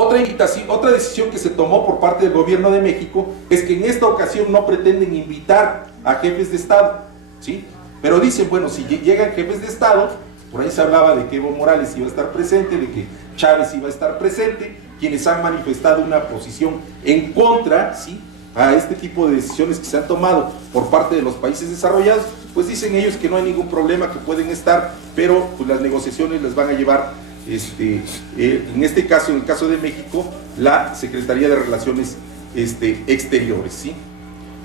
Otra decisión que se tomó por parte del gobierno de México es que en esta ocasión no pretenden invitar a jefes de Estado, ¿sí? Pero dicen, bueno, si llegan jefes de Estado, por ahí se hablaba de que Evo Morales iba a estar presente, de que Chávez iba a estar presente, quienes han manifestado una posición en contra, ¿sí?, a este tipo de decisiones que se han tomado por parte de los países desarrollados, pues dicen ellos que no hay ningún problema, que pueden estar, pero pues las negociaciones las van a llevar, en este caso, en el caso de México, la Secretaría de Relaciones Exteriores, ¿sí?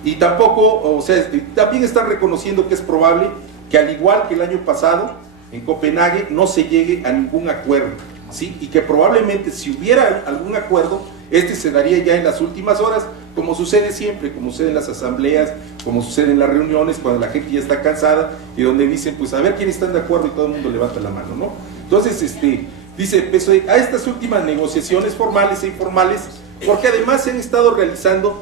Y tampoco, o sea, también están reconociendo que es probable que, al igual que el año pasado, en Copenhague no se llegue a ningún acuerdo, ¿sí? Y que probablemente, si hubiera algún acuerdo, se daría ya en las últimas horas, como sucede siempre, como sucede en las asambleas, como sucede en las reuniones, cuando la gente ya está cansada y donde dicen, pues a ver quiénes están de acuerdo, y todo el mundo levanta la mano, ¿no? Entonces, dice, pues, a estas últimas negociaciones formales e informales, porque además se han estado realizando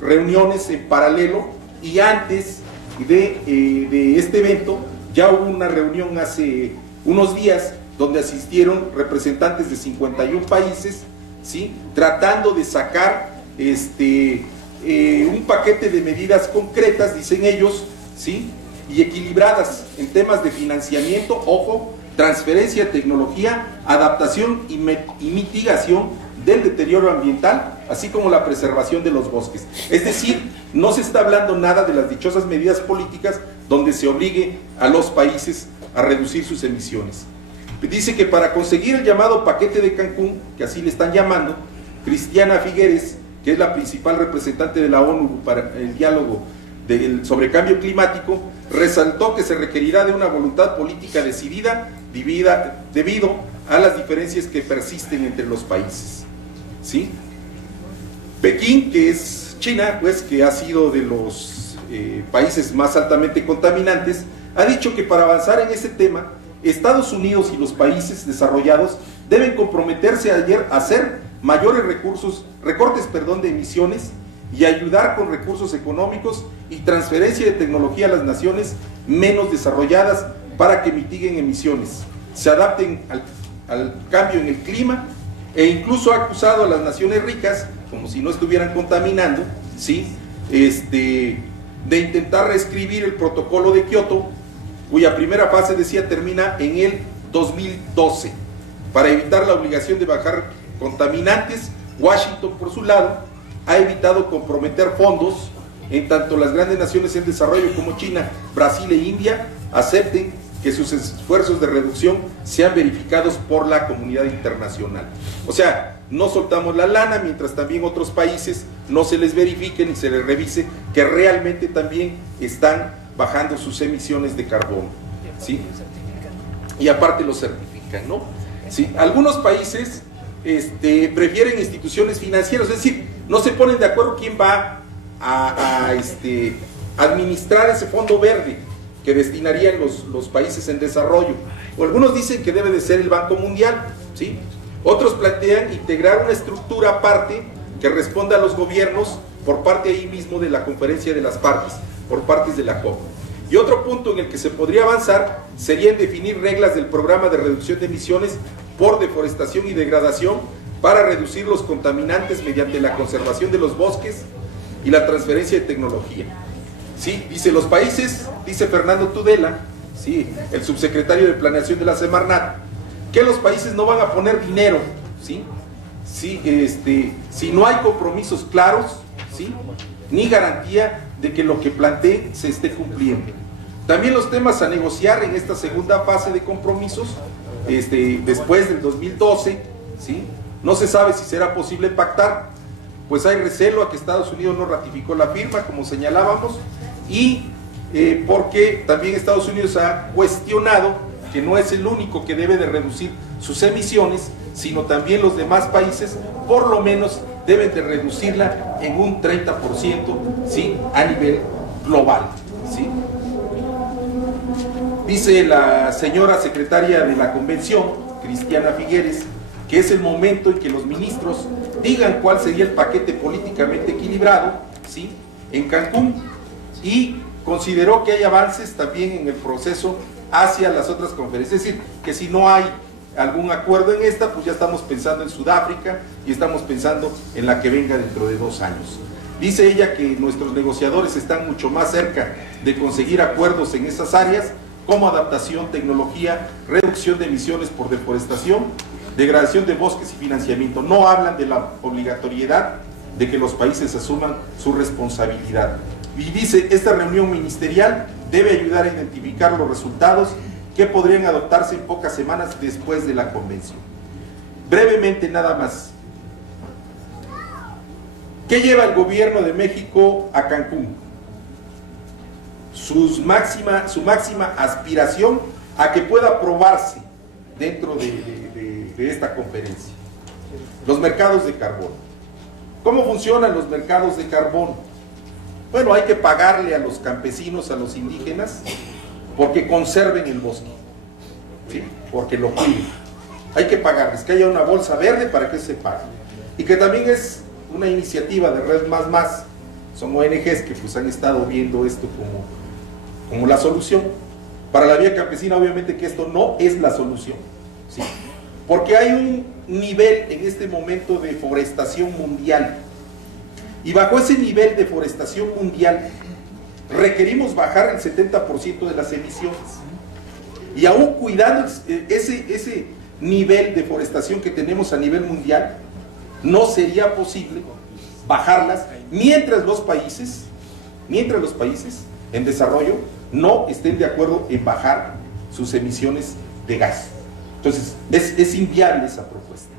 reuniones en paralelo, y antes de este evento ya hubo una reunión hace unos días donde asistieron representantes de 51 países, ¿sí?, tratando de sacar un paquete de medidas concretas, dicen ellos, ¿sí?, y equilibradas en temas de financiamiento, ojo, transferencia de tecnología, adaptación y mitigación del deterioro ambiental, así como la preservación de los bosques. Es decir, no se está hablando nada de las dichosas medidas políticas donde se obligue a los países a reducir sus emisiones. Dice que para conseguir el llamado paquete de Cancún, que así le están llamando, Cristiana Figueres, que es la principal representante de la ONU para el diálogo sobre cambio climático, resaltó que se requerirá de una voluntad política decidida debido a las diferencias que persisten entre los países, ¿sí? Pekín, que es China, pues, que ha sido de los países más altamente contaminantes, ha dicho que para avanzar en ese tema, Estados Unidos y los países desarrollados deben comprometerse a hacer mayores recortes de emisiones, y ayudar con recursos económicos y transferencia de tecnología a las naciones menos desarrolladas para que mitiguen emisiones, se adapten al cambio en el clima, e incluso ha acusado a las naciones ricas, como si no estuvieran contaminando, ¿sí?, de intentar reescribir el protocolo de Kioto, cuya primera fase, decía, termina en el 2012. Para evitar la obligación de bajar contaminantes, Washington, por su lado, ha evitado comprometer fondos, en tanto las grandes naciones en desarrollo como China, Brasil e India acepten que sus esfuerzos de reducción sean verificados por la comunidad internacional. O sea, no soltamos la lana mientras también otros países no se les verifiquen y se les revise que realmente también están bajando sus emisiones de carbono, ¿sí? Y aparte lo certifican, ¿no? ¿Sí? Algunos países prefieren instituciones financieras, es decir, no se ponen de acuerdo quién va a administrar ese fondo verde que destinarían los países en desarrollo. O algunos dicen que debe de ser el Banco Mundial, ¿sí? Otros plantean integrar una estructura aparte que responda a los gobiernos por parte ahí mismo de la Conferencia de las Partes, por partes de la COP. Y otro punto en el que se podría avanzar sería en definir reglas del programa de reducción de emisiones por deforestación y degradación para reducir los contaminantes mediante la conservación de los bosques y la transferencia de tecnología. Sí, dice los países, dice Fernando Tudela, sí, el subsecretario de Planeación de la Semarnat, que los países no van a poner dinero, ¿sí? Sí, si no hay compromisos claros, ¿sí?, ni garantía de que lo que planteen se esté cumpliendo. También los temas a negociar en esta segunda fase de compromisos, después del 2012, ¿sí?, no se sabe si será posible pactar, pues hay recelo a que Estados Unidos no ratificó la firma, como señalábamos, y porque también Estados Unidos ha cuestionado que no es el único que debe de reducir sus emisiones, sino también los demás países, por lo menos deben de reducirla en un 30%, ¿sí?, a nivel global, ¿sí? Dice la señora secretaria de la Convención, Cristiana Figueres, que es el momento en que los ministros digan cuál sería el paquete políticamente equilibrado, ¿sí?, en Cancún, y consideró que hay avances también en el proceso hacia las otras conferencias, es decir, que si no hay algún acuerdo en esta, pues ya estamos pensando en Sudáfrica y estamos pensando en la que venga dentro de 2 años. Dice ella que nuestros negociadores están mucho más cerca de conseguir acuerdos en esas áreas, como adaptación, tecnología, reducción de emisiones por deforestación, degradación de bosques y financiamiento. No hablan de la obligatoriedad de que los países asuman su responsabilidad. Y dice, esta reunión ministerial debe ayudar a identificar los resultados que podrían adoptarse en pocas semanas después de la convención. Brevemente nada más. ¿Qué lleva el gobierno de México a Cancún? Su máxima aspiración a que pueda aprobarse dentro de esta conferencia. Los mercados de carbón. ¿Cómo funcionan los mercados de carbón? Bueno, hay que pagarle a los campesinos, a los indígenas, porque conserven el bosque, ¿sí? Porque lo cuiden. Hay que pagarles, que haya una bolsa verde para que se pague. Y que también es una iniciativa de Red Más Más, son ONGs que pues han estado viendo esto como la solución. Para la vía campesina obviamente que esto no es la solución, ¿sí? Porque hay un nivel en este momento de forestación mundial, y bajo ese nivel de forestación mundial requerimos bajar el 70% de las emisiones, y aún cuidando ese nivel de forestación que tenemos a nivel mundial, no sería posible bajarlas mientras los países en desarrollo no estén de acuerdo en bajar sus emisiones de gas. Entonces es inviable esa propuesta.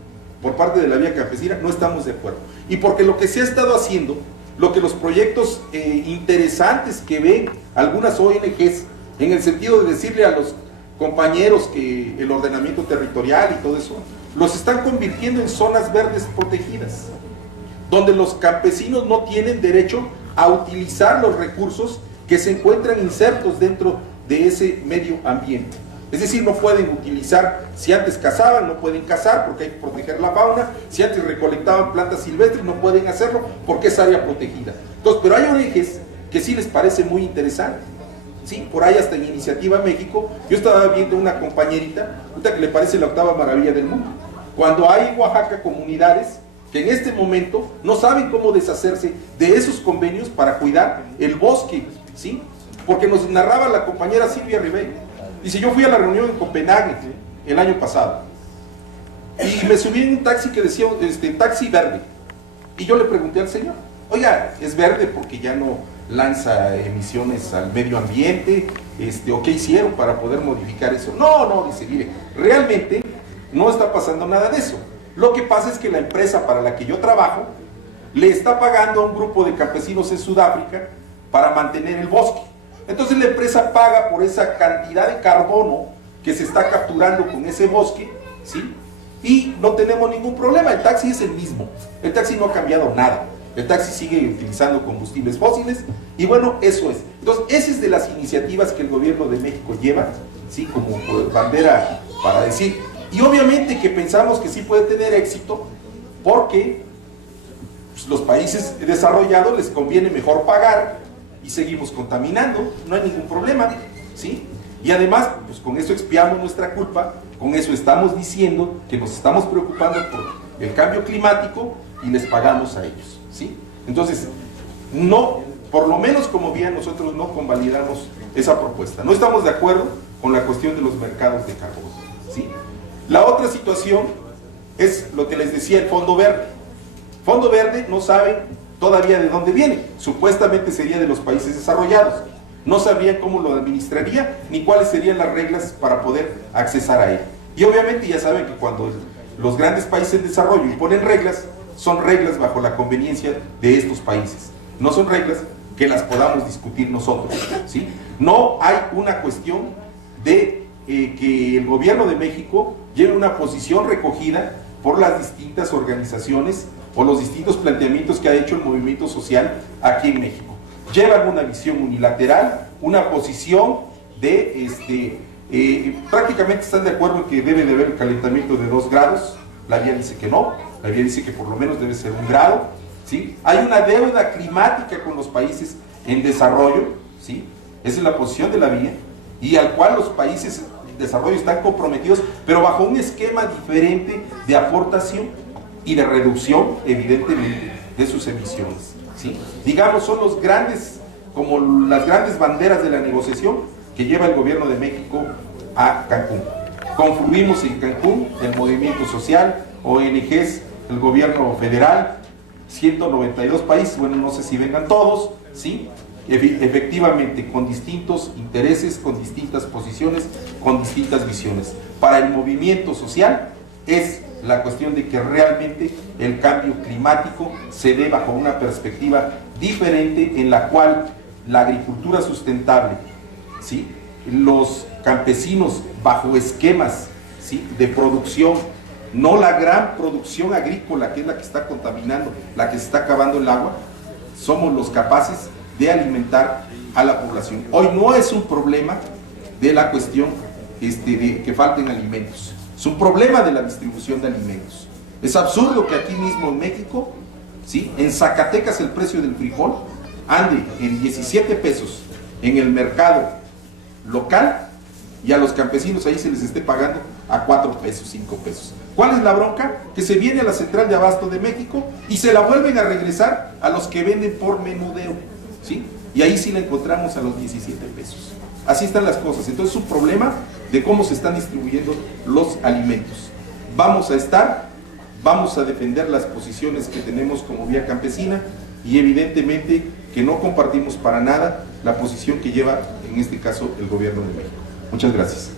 Por parte de la vía campesina no estamos de acuerdo, y porque lo que se ha estado haciendo, lo que los proyectos interesantes que ven algunas ONGs, en el sentido de decirle a los compañeros que el ordenamiento territorial y todo eso, los están convirtiendo en zonas verdes protegidas, donde los campesinos no tienen derecho a utilizar los recursos que se encuentran insertos dentro de ese medio ambiente. Es decir, no pueden utilizar, si antes cazaban, no pueden cazar porque hay que proteger la fauna, si antes recolectaban plantas silvestres, no pueden hacerlo porque es área protegida. Entonces, pero hay ONGs que sí les parece muy interesante, ¿sí? Por ahí hasta en Iniciativa México, yo estaba viendo una compañerita, que le parece la 8ª maravilla del mundo, cuando hay en Oaxaca comunidades que en este momento no saben cómo deshacerse de esos convenios para cuidar el bosque, ¿sí? Porque nos narraba la compañera Silvia Ribeiro. Dice, yo fui a la reunión en Copenhague el año pasado y me subí en un taxi que decía, taxi verde, y yo le pregunté al señor, oiga, ¿es verde porque ya no lanza emisiones al medio ambiente? ¿O qué hicieron para poder modificar eso? No, dice, mire, realmente no está pasando nada de eso. Lo que pasa es que la empresa para la que yo trabajo le está pagando a un grupo de campesinos en Sudáfrica para mantener el bosque. Entonces la empresa paga por esa cantidad de carbono que se está capturando con ese bosque, ¿sí? Y no tenemos ningún problema, el taxi es el mismo, el taxi no ha cambiado nada, el taxi sigue utilizando combustibles fósiles, y bueno, eso es. Entonces, esa es de las iniciativas que el gobierno de México lleva, ¿sí? Como bandera para decir, y obviamente que pensamos que sí puede tener éxito, porque pues, los países desarrollados les conviene mejor pagar, y seguimos contaminando, no hay ningún problema, ¿sí? Y además, pues con eso expiamos nuestra culpa, con eso estamos diciendo que nos estamos preocupando por el cambio climático y les pagamos a ellos, ¿sí? Entonces, no, por lo menos como bien nosotros no convalidamos esa propuesta, no estamos de acuerdo con la cuestión de los mercados de carbón, ¿sí? La otra situación es lo que les decía, el Fondo Verde. Fondo Verde no saben todavía de dónde viene, supuestamente sería de los países desarrollados, no sabrían cómo lo administraría, ni cuáles serían las reglas para poder accesar a él. Y obviamente ya saben que cuando los grandes países en desarrollo imponen reglas, son reglas bajo la conveniencia de estos países, no son reglas que las podamos discutir nosotros, ¿sí? No hay una cuestión de que el gobierno de México lleve una posición recogida por las distintas organizaciones o los distintos planteamientos que ha hecho el movimiento social aquí en México. Llevan una visión unilateral, una posición de, prácticamente están de acuerdo en que debe de haber calentamiento de 2 grados, la vía dice que no, la vía dice que por lo menos debe ser 1 grado, ¿sí? Hay una deuda climática con los países en desarrollo, ¿sí? Esa es la posición de la vía, y al cual los países desarrollo están comprometidos, pero bajo un esquema diferente de aportación y de reducción, evidentemente, de sus emisiones, ¿sí? Digamos, son los grandes, como las grandes banderas de la negociación que lleva el gobierno de México a Cancún. Confluimos en Cancún, el movimiento social, ONGs, el gobierno federal, 192 países, bueno, no sé si vengan todos, ¿sí? Efectivamente, con distintos intereses, con distintas posiciones, con distintas visiones. Para el movimiento social es la cuestión de que realmente el cambio climático se dé bajo una perspectiva diferente en la cual la agricultura sustentable, ¿sí? Los campesinos bajo esquemas, ¿sí?, de producción, no la gran producción agrícola que es la que está contaminando, la que se está acabando el agua, somos los capaces de alimentar a la población. Hoy no es un problema de la cuestión de que falten alimentos, es un problema de la distribución de alimentos. Es absurdo que aquí mismo en México, ¿sí?, en Zacatecas el precio del frijol ande en 17 pesos en el mercado local y a los campesinos ahí se les esté pagando a 4 pesos, 5 pesos. ¿Cuál es la bronca? Que se viene a la central de abasto de México y se la vuelven a regresar a los que venden por menudeo, ¿sí? Y ahí sí la encontramos a los 17 pesos. Así están las cosas. Entonces es un problema de cómo se están distribuyendo los alimentos. Vamos a defender las posiciones que tenemos como Vía Campesina y evidentemente que no compartimos para nada la posición que lleva en este caso el gobierno de México. Muchas gracias.